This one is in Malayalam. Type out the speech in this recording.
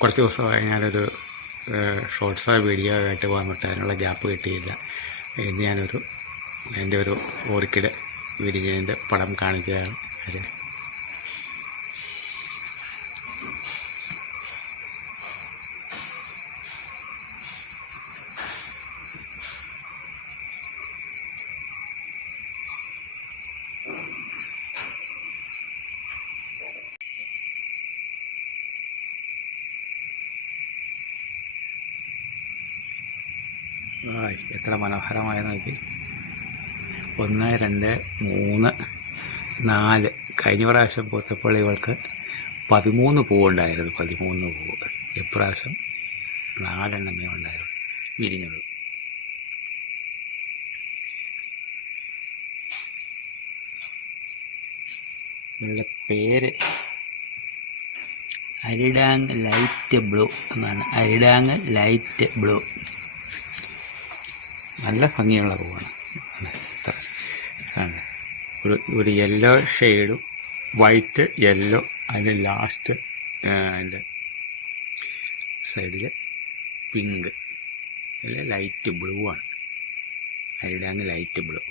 കുറച്ച് ദിവസമായി ഞാനൊരു ഷോർട്ട്സോ വീഡിയോ ആയിട്ട് വന്നിട്ട് അതിനുള്ള ഗ്യാപ്പ് കിട്ടിയില്ല. ഇന്ന് ഞാനൊരു എൻ്റെ ഒരു ഓർക്കിഡ് വിരിഞ്ഞതിൻ്റെ പടം കാണിക്കുകയാണ്. എത്ര മനോഹരമായ നോക്കി. 1 2 3 4 കഴിഞ്ഞ പ്രാവശ്യം പൂത്തപ്പോൾ ഇവൾക്ക് 13 പൂവുണ്ടായിരുന്നു. 13 പൂവ്. ഇപ്രാവശ്യം 4 എണ്ണമേ ഉണ്ടായിരുന്നു വിരിഞ്ഞത്. ഇവളുടെ പേര് അരിഡാങ് ലൈറ്റ് ബ്ലൂ എന്നാണ്. അരിഡാങ് ലൈറ്റ് ബ്ലൂ. നല്ല ഭംഗിയുള്ള പൂവാണ്. ഒരു യെല്ലോ ഷെയ്ഡും വൈറ്റ് യെല്ലോ, അതിൻ്റെ ലാസ്റ്റ് അതിൻ്റെ സൈഡിൽ പിങ്ക്, അതിൽ ലൈറ്റ് ബ്ലൂ ആണ്. അരിഡാങ് ലൈറ്റ് ബ്ലൂ.